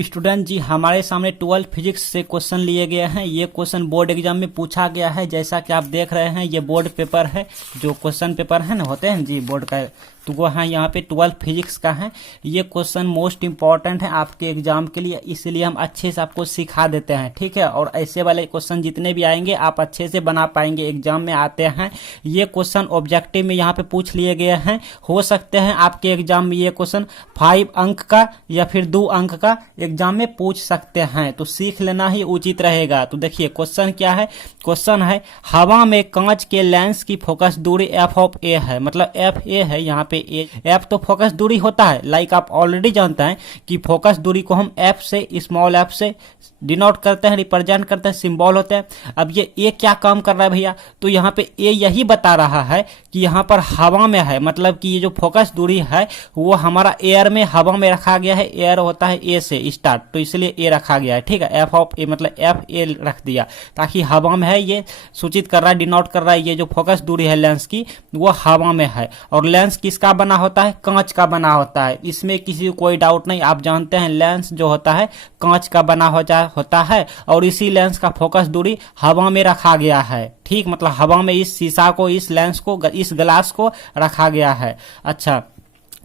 Student जी, हमारे सामने 12 physics से क्वेश्चन लिए गए हैं। ये क्वेश्चन बोर्ड एग्जाम में पूछा गया है। जैसा कि आप देख रहे हैं, ये बोर्ड पेपर है, जो क्वेश्चन पेपर है ना, होते हैं जी बोर्ड का, तो वो है यहाँ पे 12 फिजिक्स का है। ये क्वेश्चन मोस्ट इंपॉर्टेंट है आपके एग्जाम के लिए, इसलिए हम अच्छे से आपको सिखा देते हैं, ठीक है। और ऐसे वाले क्वेश्चन जितने भी आएंगे आप अच्छे से बना पाएंगे, एग्जाम में आते हैं। ये क्वेश्चन ऑब्जेक्टिव में यहाँ पे पूछ लिए गए हैं। हो सकते हैं आपके एग्जाम में ये क्वेश्चन 5 अंक का या फिर 2 अंक का एग्जाम में पूछ सकते हैं, तो सीख लेना ही उचित रहेगा। तो देखिए क्वेश्चन क्या है। क्वेश्चन है, हवा में कांच के लेंस की फोकस दूरी एफ ऑफ ए है, मतलब एफ ए है यहाँ पे। एफ तो फोकस दूरी होता है, लाइक आप ऑलरेडी जानते हैं कि फोकस दूरी को हम एफ से, स्मॉल एफ से डिनोट करते हैं, रिप्रेजेंट करते हैं, सिंबल होते हैं। अब ये ए क्या काम कर रहा है भैया, तो यहाँ पे ए यही बता रहा है कि यहाँ पर हवा में है, मतलब कि ये जो फोकस दूरी है वो हमारा एयर में, हवा में रखा गया है। एयर होता है ए से स्टार्ट, तो इसलिए ए रखा गया है, ठीक है। एफ ऑफ ए मतलब एफ ए रख दिया, ताकि हवा में है, ये सूचित कर रहा है, डिनोट कर रहा है ये जो फोकस दूरी है लेंस की वो हवा में है। और लेंस किसका बना होता है, कांच का बना होता है, इसमें किसी को कोई डाउट नहीं। आप जानते हैं लेंस जो होता है कांच का बना होता है, और इसी लेंस का फोकस दूरी हवा में रखा गया है, ठीक। मतलब हवा में इस शीशा को, इस लेंस को, इस ग्लास को रखा गया है। अच्छा,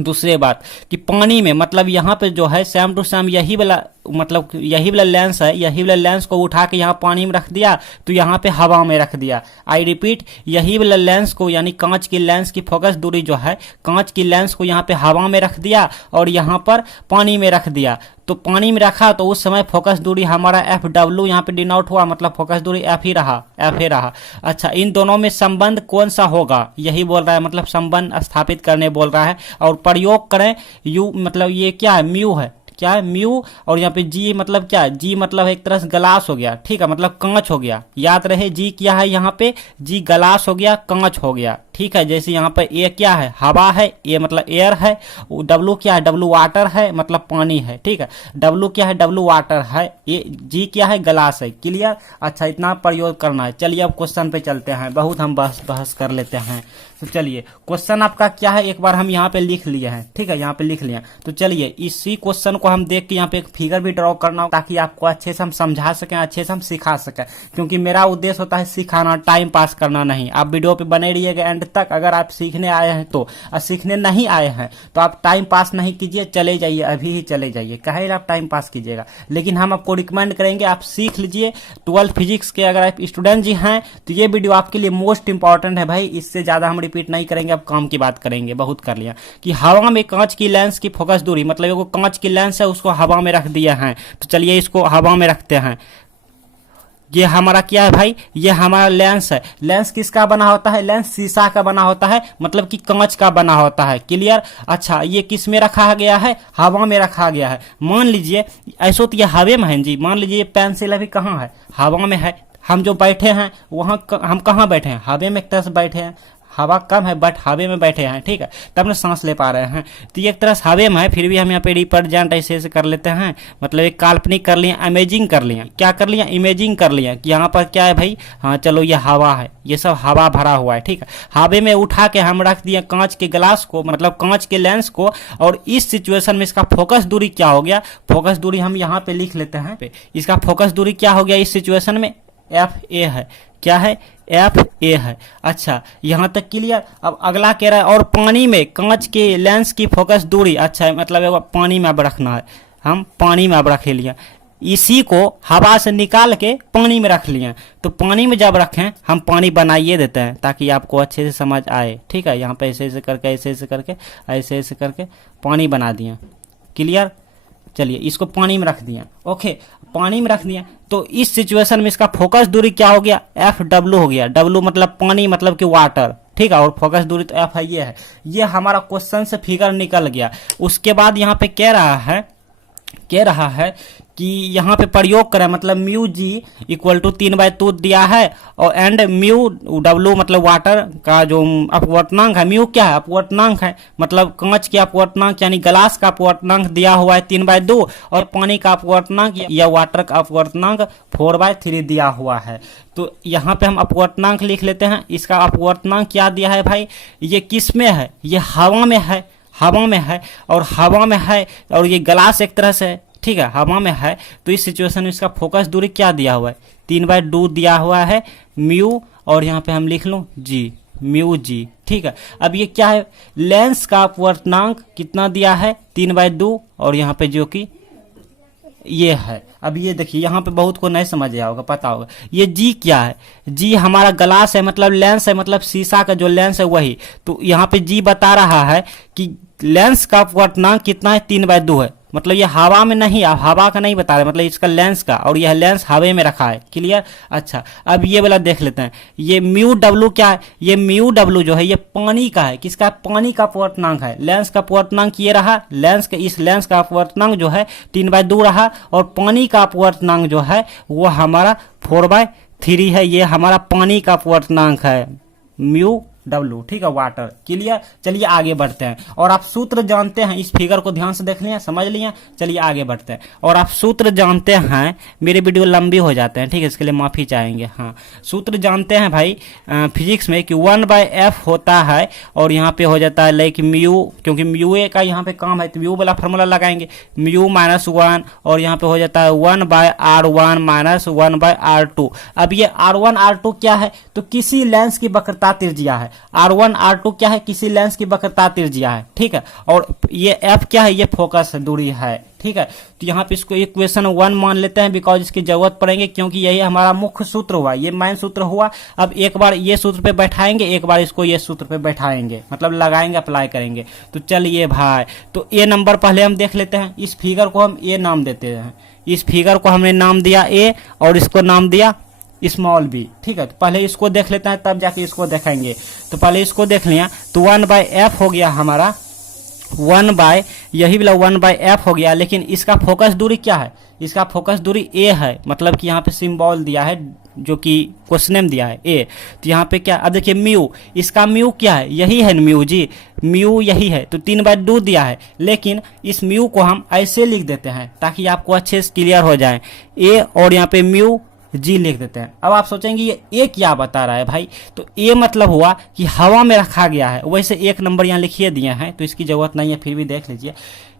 दूसरी बात कि पानी में, मतलब यहाँ पे जो है सेम टू सेम यही वाला, मतलब यही वाला लेंस है, यही वाला लेंस को उठा के यहाँ पानी में रख दिया तो यहाँ पे हवा में रख दिया। आई रिपीट, यही वाला लेंस को, यानी कांच की लेंस की फोकस दूरी जो है, कांच की लेंस को यहाँ पे हवा में रख दिया और यहाँ पर पानी में रख दिया। तो पानी में रखा तो उस समय फोकस दूरी हमारा एफ डब्ल्यू यहाँ पे डिनोट हुआ, मतलब फोकस दूरी एफ ही रहा, एफ ही रहा। अच्छा, इन दोनों में संबंध कौन सा होगा यही बोल रहा है, मतलब संबंध स्थापित करने बोल रहा है। और प्रयोग करें यू, मतलब ये क्या है, म्यू है, क्या है म्यू। और यहाँ पे जी मतलब क्या है, जी मतलब एक तरह से ग्लास हो गया, ठीक है, मतलब कांच हो गया। याद रहे जी क्या है, यहाँ पे जी ग्लास हो गया, कांच हो गया, ठीक है। जैसे यहाँ पे ए क्या है, हवा है, ए मतलब एयर है। डब्लू क्या है, डब्लू वाटर है, मतलब पानी है, ठीक है। डब्लू क्या है, डब्लू वाटर है। ए जी क्या है, ग्लास है। क्लियर। अच्छा, इतना प्रयोग करना है। चलिए अब क्वेश्चन पे चलते हैं, बहुत हम बहस कर लेते हैं। तो चलिए क्वेश्चन आपका क्या है, एक बार हम यहाँ पे लिख लिए हैं, ठीक है, यहाँ पे लिख लिया। तो चलिए इसी क्वेश्चन को हम देख के यहाँ पे एक फिगर भी ड्रॉ करना, ताकि आपको अच्छे से हम समझा सकें, अच्छे से हम सिखा सकें। क्योंकि मेरा उद्देश्य होता है सिखाना, टाइम पास करना नहीं। आप वीडियो पे बने रहिएगा एंड तक। अगर आप सीखने आए हैं तो, और सीखने नहीं आए हैं तो आप टाइम पास नहीं कीजिए, चले जाइए, अभी ही चले जाइए। काहे आप टाइम पास कीजिएगा, लेकिन हम आपको रिकमेंड करेंगे आप सीख लीजिए 12 फिजिक्स के। अगर आप स्टूडेंट जी हैं तो ये वीडियो आपके लिए मोस्ट इंपॉर्टेंट है भाई। इससे ज्यादा हम रिपीट नहीं करेंगे, अब काम की बात करेंगे। बहुत कर लिया कि हवा में कांच की लेंस की फोकस दूरी, मतलब वो कांच की लेंस है, उसको हवा में रख दिया है। तो चलिए इसको हवा में रखते हैं। ये हमारा क्या है भाई, ये हमारा लेंस है। लेंस किसका बना होता है, लेंस शीशा का बना होता है, मतलब कि कांच का बना होता है। क्लियर। अच्छा, ये किस में रखा गया है, हवा में रखा गया है। मान लीजिए ऐसो तो ये हवा में है जी, मान लीजिए पेंसिल अभी कहाँ है, हवा में है। हम जो बैठे हैं वहां, हम कहाँ बैठे हैं, हवा में एक तरह से बैठे हैं। हवा कम है बट हवे में बैठे हैं, ठीक है, तब ना सांस ले पा रहे हैं। तो ये एक तरह से हवे में है, फिर भी हम यहाँ पे रिप्रेजेंट ऐसे ऐसे कर लेते हैं, मतलब एक काल्पनिक कर लिया, इमेजिंग कर लिया। क्या कर लिया, इमेजिंग कर लिया कि यहाँ पर क्या है भाई, हाँ चलो ये हवा है, ये सब हवा भरा हुआ है, ठीक है। हवे में उठा के हम रख दिए कांच के ग्लास को, मतलब कांच के लेंस को। और इस सिचुएशन में इसका फोकस दूरी क्या हो गया, फोकस दूरी हम यहाँ पे लिख लेते हैं। इसका फोकस दूरी क्या हो गया इस सिचुएशन में, एफ ए है। क्या है, एफ ए है। अच्छा, यहां तक क्लियर। अब अगला कह रहा है, और पानी में कांच के लेंस की फोकस दूरी, अच्छा मतलब पानी में अब रखना है, हम पानी में अब रखे लिया। इसी को हवा से निकाल के पानी में रख लिए। तो पानी में जब रखें, हम पानी बनाइए देते हैं ताकि आपको अच्छे से समझ आए, ठीक है। यहाँ पे ऐसे ऐसे करके, ऐसे ऐसे करके, ऐसे ऐसे करके पानी बना दिए। क्लियर। चलिए इसको पानी में रख दिया, ओके, पानी में रख दिया। तो इस सिचुएशन में इसका फोकस दूरी क्या हो गया, एफ डब्ल्यू हो गया। डब्ल्यू मतलब पानी, मतलब कि वाटर, ठीक है। और फोकस दूरी तो एफ है, ये है। ये हमारा क्वेश्चन से फिगर निकल गया। उसके बाद यहाँ पे कह रहा है कि यहाँ पे प्रयोग करें, मतलब म्यू जी इक्वल टू 3/2 दिया है, और एंड म्यू डब्ल्यू मतलब वाटर का जो अपवर्तनांक है, म्यू क्या है, अपवर्तनांक है, मतलब कांच के अपवर्तनांक यानी ग्लास का अपवर्तनांक दिया हुआ है 3/2, और पानी का अपवर्तनांक या वाटर का अपवर्तनांक 4/3 दिया हुआ है। तो यहाँ पे हम अपवर्तनांक लिख लेते हैं। इसका अपवर्तनांक क्या दिया है भाई, ये किस में है, ये हवा में है, हवा में है, और हवा में है, और ये ग्लास एक तरह से ठीक है, हवा में है, तो इस सिचुएशन में इसका फोकस दूरी क्या दिया हुआ है, 3/2 दिया हुआ है म्यू, और यहाँ पे हम लिख लूँ जी, म्यू जी। ठीक है, अब ये क्या है, लेंस का अपवर्तनांक कितना दिया है, 3/2, और यहाँ पे जो कि ये है। अब ये देखिए यहाँ पे बहुत को नहीं समझ आया होगा, पता होगा ये जी क्या है, जी हमारा ग्लास है, मतलब लेंस है, मतलब शीशा का जो लेंस है वही। तो यहाँ पे जी बता रहा है कि लेंस का अपवर्तनांक कितना है, 3/2 है, मतलब ये हवा में नहीं, हवा का नहीं बता रहे, मतलब इसका लेंस का, और यह लेंस हवा में रखा है। क्लियर। अच्छा, अब ये वाला देख लेते हैं, ये म्यू डब्लू क्या है, ये म्यू डब्लू जो है ये पानी का है, किसका, पानी का अपवर्तनांक है। लेंस का अपवर्तनांक ये रहा, लेंस के इस लेंस का अपवर्तनांक जो है 3/2 रहा, और पानी का अपवर्तनांक जो है वो हमारा 4/3 है। ये हमारा पानी का अपवर्तनांक है, म्यू डब्लू। ठीक है, वाटर। क्लियर। चलिए आगे बढ़ते हैं, और आप सूत्र जानते हैं, इस फिगर को ध्यान से देख लिया, समझ लिया। चलिए आगे बढ़ते हैं, और आप सूत्र जानते हैं, मेरे वीडियो लंबी हो जाते हैं, ठीक है, इसके लिए माफी चाहेंगे। हाँ, सूत्र जानते हैं भाई फिजिक्स में कि 1/f होता है, और यहाँ पे हो जाता है लाइक म्यू, क्योंकि म्यू ए का यहाँ पे काम है, तो म्यू वाला फॉर्मूला लगाएंगे, म्यू -1, और यहाँ पे हो जाता है 1/r1 - 1/r2। अब ये r1 r2 क्या है, तो किसी लेंस की वक्रता त्रिज्या है। R1 R2 क्या है, किसी लेंस की वक्रता त्रिज्या है। ठीक है, और ये F क्या है, ये फोकस दूरी है। ठीक है, तो यहाँ पे इसको इक्वेशन 1 मान लेते हैं, बिकॉज इसकी जरूरत पड़ेंगे, क्योंकि यही हमारा मुख्य सूत्र हुआ, ये मेन सूत्र हुआ। अब एक बार ये सूत्र पे बैठाएंगे, एक बार इसको ये सूत्र पे बैठाएंगे, मतलब लगाएंगे, अप्लाई करेंगे। तो चलिए भाई, तो ए नंबर पहले हम देख लेते हैं, इस फिगर को हम ए नाम देते हैं, इस फिगर को हमने नाम दिया ए, और इसको नाम दिया स्मॉल बी। ठीक है, तो पहले इसको देख लेते हैं, तब जाके इसको देखेंगे। तो पहले इसको देख लिया, तो 1/f हो गया हमारा, यही वाला 1/f हो गया, लेकिन इसका फोकस दूरी क्या है, इसका फोकस दूरी a है, मतलब कि यहाँ पे सिंबल दिया है, जो कि क्वेश्चन में दिया है a। तो यहाँ पे क्या, अब देखिए म्यू, इसका म्यू क्या है, यही है म्यू जी, म्यू यही है, तो 3/2 दिया है, लेकिन इस म्यू को हम ऐसे लिख देते हैं ताकि आपको अच्छे से क्लियर हो जाए, a और यहाँ पे म्यू जी लिख देते हैं। अब आप सोचेंगे ये ए क्या बता रहा है भाई, तो ए मतलब हुआ कि हवा में रखा गया है। वैसे 1 नंबर यहाँ लिखिए दिए हैं, तो इसकी जरूरत नहीं है, फिर भी देख लीजिए।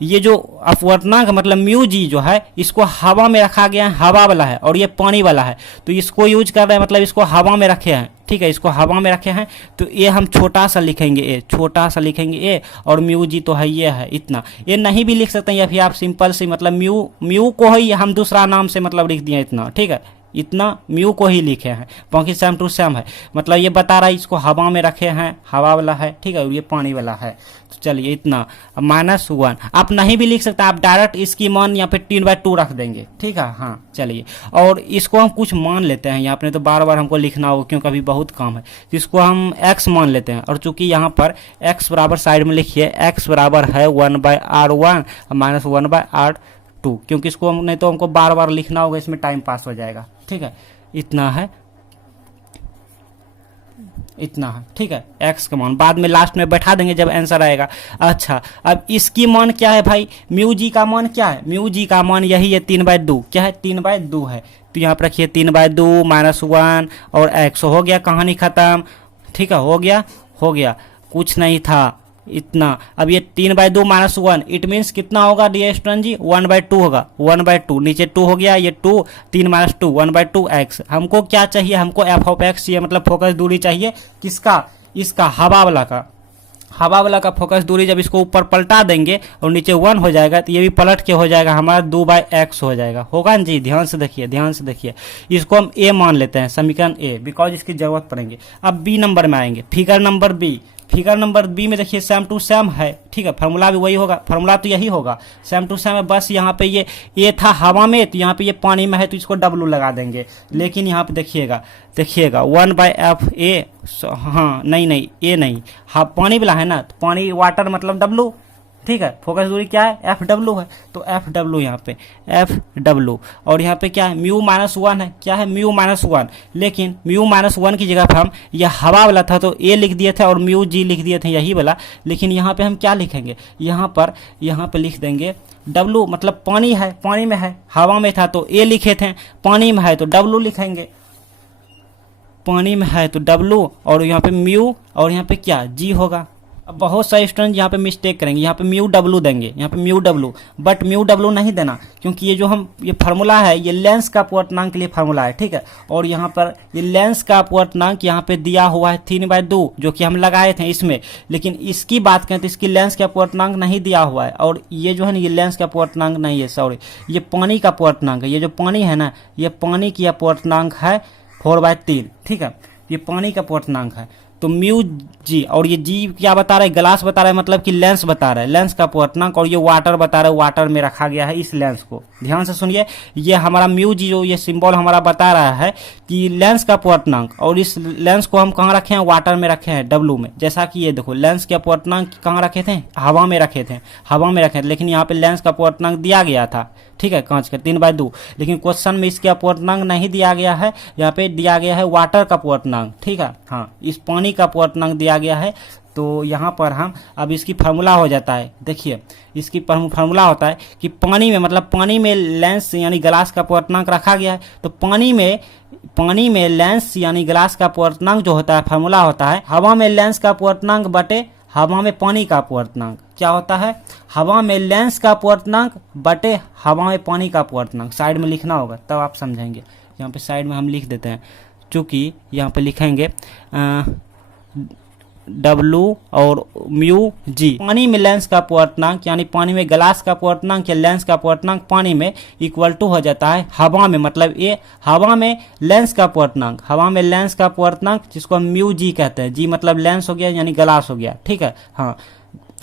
ये जो अपवर्तनांक मतलब म्यू जी जो है, इसको हवा में रखा गया है, हवा वाला है, और ये पानी वाला है, तो इसको यूज कर रहे हैं, मतलब इसको हवा में रखे हैं। ठीक है, इसको हवा में रखे हैं, तो ये हम छोटा सा लिखेंगे, ए छोटा सा लिखेंगे ए, और म्यू जी तो है ये है इतना। ये नहीं भी लिख सकते हैं, या फिर आप सिंपल से मतलब म्यू को ही हम दूसरा नाम से मतलब लिख दिए इतना। ठीक है, इतना म्यू को ही लिखे हैं, बाकी सेम टू सेम है, मतलब ये बता रहा है इसको हवा में रखे हैं, हवा वाला है। ठीक है, ये पानी वाला है। तो चलिए इतना -1 आप नहीं भी लिख सकते, आप डायरेक्ट इसकी मान यहाँ पे 3/2 रख देंगे। ठीक है, हाँ चलिए, और इसको हम कुछ मान लेते हैं, यहाँ पे तो बार बार हमको लिखना होगा क्योंकि अभी बहुत काम है, तो इसको हम x मान लेते हैं, और चूंकि यहाँ पर x बराबर साइड में लिखिए, x बराबर है 1/r1 - 1/r2, क्योंकि इसको नहीं तो हमको बार बार लिखना होगा, इसमें टाइम पास हो जाएगा। ठीक है, इतना है, इतना है। ठीक है, x का मान बाद में लास्ट में बैठा देंगे जब आंसर आएगा। अच्छा, अब इसकी मान क्या है भाई, म्यू जी का मान क्या है, म्यू जी का मान यही है 3/2, क्या है 3/2 है, तो यहाँ पर रखिए 3/2 -1 और x हो गया, कहानी खत्म। ठीक है, हो गया, कुछ नहीं था इतना। अब ये 3/2 -1 इट मीन्स कितना होगा डियर स्टूडेंट जी, 1/2 होगा, 1/2 नीचे 2 हो गया, ये 2 3 - 2 1/2x। हमको क्या चाहिए, हमको f(x) चाहिए, मतलब फोकस दूरी चाहिए, किसका, इसका हवा वाला का, हवा वाला का फोकस दूरी। जब इसको ऊपर पलटा देंगे और नीचे 1 हो जाएगा, तो ये भी पलट के हो जाएगा हमारा 2/x हो जाएगा, होगा ना जी। ध्यान से देखिए, इसको हम ए मान लेते हैं, समीकरण ए, बिकॉज इसकी जरूरत पड़ेंगे। अब बी नंबर में आएंगे, फिगर नंबर बी में देखिए सेम टू सेम है। ठीक है, फार्मूला भी वही होगा, फार्मूला तो यही होगा, सेम टू सेम है, बस यहाँ पे ये ए था हवा में, तो यहाँ पे ये पानी में है, तो इसको W लगा देंगे। लेकिन यहाँ पे देखिएगा 1/f ए, हाँ नहीं ए नहीं, हाँ पानी वाला है ना, तो पानी वाटर मतलब W। ठीक है, फोकस दूरी क्या है, FW है, तो FW यहाँ पे FW, और यहाँ पे क्या है म्यू -1 है, क्या है म्यू -1, लेकिन म्यू -1 की जगह पर हम यह हवा वाला था तो ए लिख दिए थे, और म्यू जी लिख दिए थे यही वाला, लेकिन यहाँ पे हम क्या लिखेंगे, यहाँ पे लिख देंगे W, मतलब पानी है, पानी में है, हवा में था तो ए लिखे थे, पानी में है तो W लिखेंगे, पानी में है तो W, और यहाँ पे म्यू, और यहाँ पे क्या जी होगा। अब बहुत सारे स्टूडेंट यहाँ पे मिस्टेक करेंगे, यहाँ पे म्यू डब्लू देंगे, यहाँ पे mu W, but mu W नहीं देना, क्योंकि ये जो हम ये फार्मूला है ये लेंस का अपवर्तनांक के लिए फार्मूला है, ठीक है। और यहाँ पर ये लेंस का अपवर्तनांक यहाँ पे दिया हुआ है 3/2 जो कि हम लगाए थे इसमें, लेकिन इसकी बात करें तो इसकी लेंस का अपवर्तनांक नहीं दिया हुआ है। और ये जो है ना ये लेंस का अपवर्तनांक नहीं है, सॉरी, ये पानी का अपवर्तनांक है। ये जो पानी है ना ये पानी की अपवर्तनांक है 4/3, ठीक है, ये पानी का अपवर्तनांक है। तो म्यू जी, और ये जी क्या बता रहा है, ग्लास बता रहा है, मतलब कि लेंस बता रहा है, लेंस का अपवर्तनांक। और ये वाटर बता रहा है, वाटर में रखा गया है इस लेंस को। ध्यान से सुनिए, ये हमारा म्यू जी जो ये सिंबल हमारा बता रहा है कि लेंस का अपवर्तनांक, और इस लेंस को हम कहाँ रखे हैं, वाटर में रखे हैं, डब्लू में। जैसा कि ये देखो लेंस के अपवर्तनांक कहाँ रखे थे, हवा में रखे थे, हवा में रखे थे, लेकिन यहाँ पे लेंस का अपवर्तनांक दिया गया था, ठीक है, कांच का 3/2, लेकिन क्वेश्चन में इसके अपवर्तनांक नहीं दिया गया है, यहाँ पे दिया गया है वाटर का अपवर्तनांक, ठीक है, हाँ, इस पानी का अपवर्तनांक दिया गया है। तो यहाँ पर हम अब इसकी फार्मूला हो जाता है, देखिए इसकी फार्मूला होता है कि पानी में, मतलब पानी में लेंस यानी ग्लास का अपवर्तनांक रखा गया है, तो पानी में लेंस यानी ग्लास का अपवर्तनांक जो होता है फार्मूला होता है हवा में लेंस का अपवर्तनांक बटे हवा में पानी का अपवर्तनांक। क्या होता है, हवा में लेंस का अपवर्तनांक बटे हवा में पानी का अपवर्तनांक। साइड में लिखना होगा तब आप समझेंगे, यहाँ पे साइड में हम लिख देते हैं, चूंकि यहाँ पे लिखेंगे डब्लू और म्यू जी। पानी में लेंस का अपवर्तनांक यानी पानी में ग्लास का अपवर्तनांक या लेंस का अपवर्तनांक पानी में इक्वल टू हो जाता है हवा में, मतलब ये हवा में लेंस का अपवर्तनांक, हवा में लेंस का अपवर्तनांक जिसको हम म्यू जी कहते हैं। जी मतलब लेंस हो गया यानी ग्लास हो गया, ठीक है, हाँ,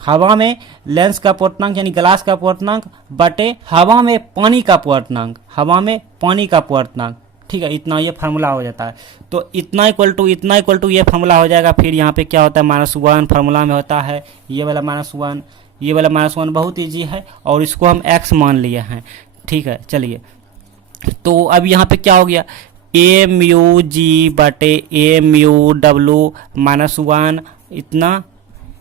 हवा में लेंस का अपवर्तनांक यानी ग्लास का अपवर्तनांक बटे हवा में पानी का अपवर्तनांक, हवा में पानी का अपवर्तनांक, ठीक है, इतना ये फार्मूला हो जाता है। तो इतना इक्वल टू ये फार्मूला हो जाएगा। फिर यहाँ पे क्या होता है, -1 फार्मूला में होता है, ये वाला -1, ये वाला -1 बहुत ईजी है, और इसको हम x मान लिए हैं, ठीक है। चलिए, तो अब यहाँ पे क्या हो गया, a म्यू जी बटे a म्यू डब्लू -1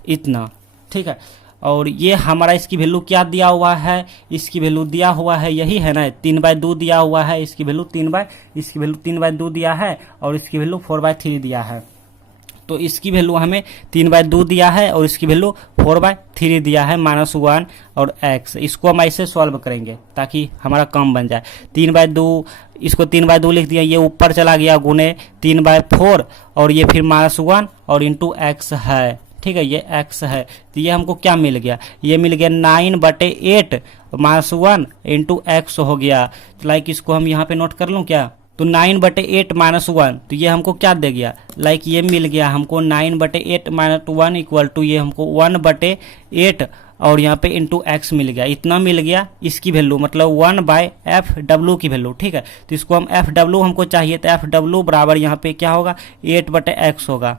इतना, ठीक है। और ये हमारा इसकी वैल्यू क्या दिया हुआ है, इसकी वैल्यू दिया हुआ है यही है ना, 3/2 दिया हुआ है, इसकी वैल्यू 3/2 दिया है, और इसकी वैल्यू 4/3 दिया है। तो इसकी वैल्यू हमें 3/2 दिया है और इसकी वैल्यू 4/3 दिया है, -1 और x। इसको हम ऐसे सॉल्व करेंगे ताकि हमारा काम बन जाए। 3/2, इसको 3/2 लिख दिया, ये ऊपर चला गया गुने 3/4, और ये फिर -1 और इंटू x है, ठीक है, ये x है। तो ये हमको क्या मिल गया, ये मिल गया 9/8 -1 इंटू x हो गया। लाइक इसको हम यहाँ पे नोट कर लूँ क्या, तो 9/8 -1, तो ये हमको क्या दे गया, लाइक ये मिल गया हमको 9/8 -1 इक्वल टू ये हमको 1/8 और यहाँ पे इंटू x मिल गया, इतना मिल गया इसकी वैल्यू, मतलब 1/FW की वैल्यू, ठीक है। तो इसको हम FW हमको चाहिए, तो FW बराबर यहाँ पे क्या होगा, 8/x होगा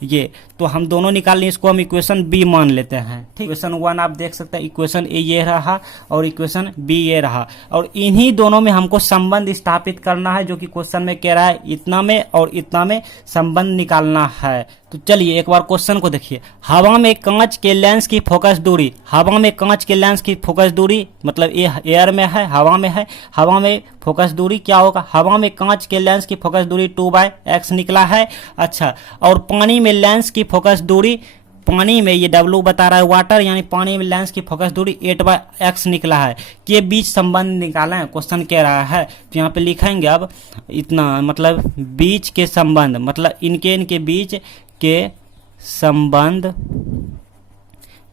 ये। तो हम दोनों निकाल लें, इसको हम इक्वेशन बी मान लेते हैं, ठीक। इक्वेशन 1 आप देख सकते हैं, इक्वेशन ए ये रहा और इक्वेशन बी ये रहा, और इन्हीं दोनों में हमको संबंध स्थापित करना है, जो कि क्वेश्चन में कह रहा है इतना में और इतना में संबंध निकालना है। तो चलिए एक बार क्वेश्चन को देखिए, हवा में कांच के लेंस की फोकस दूरी, हवा में कांच के लेंस की फोकस दूरी, मतलब ये एयर में है, हवा में है, हवा में फोकस दूरी क्या होगा, हवा में कांच के लेंस की फोकस दूरी 2/x निकला है। अच्छा, और पानी में लेंस की फोकस दूरी, पानी में ये W बता रहा है वाटर, यानी पानी में लेंस की फोकस दूरी 8/x निकला है। के बीच संबंध निकाला है, क्वेश्चन कह रहा है। तो यहाँ पे लिखेंगे अब इतना, मतलब बीच के संबंध, मतलब इनके बीच के संबंध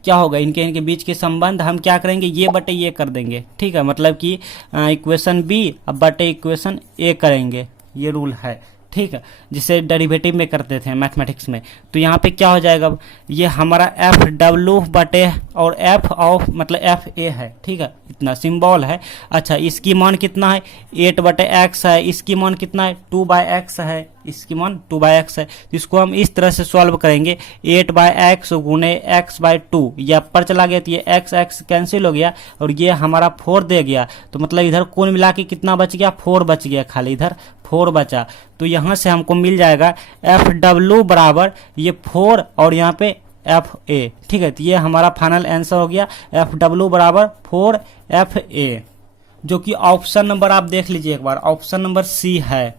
क्या होगा, इनके बीच के संबंध हम क्या करेंगे, ये बटे ये कर देंगे, ठीक है, मतलब कि इक्वेशन बी अब बटे इक्वेशन ए करेंगे, ये रूल है, ठीक है, जिसे डेरिवेटिव में करते थे मैथमेटिक्स में। तो यहाँ पे क्या हो जाएगा, ये हमारा FW बटे और F ऑफ मतलब FA है, ठीक है, इतना सिंबल है। अच्छा, इसकी मान कितना है, 8/x है, इसकी मान कितना है, 2/x है, इसकी मान 2/x है। तो इसको हम इस तरह से सॉल्व करेंगे, 8/x गुने x/2, ये ऊपर चला गया तो ये x कैंसिल हो गया, और ये हमारा 4 दे गया। तो मतलब इधर कुल मिला के कितना बच गया, 4 बच गया, खाली इधर 4 बचा। तो यहाँ से हमको मिल जाएगा FW बराबर ये 4 और यहाँ पे FA, ठीक है। तो ये हमारा फाइनल आंसर हो गया, FW बराबर 4 FA, जो कि ऑप्शन नंबर आप देख लीजिए एक बार, ऑप्शन नंबर सी है।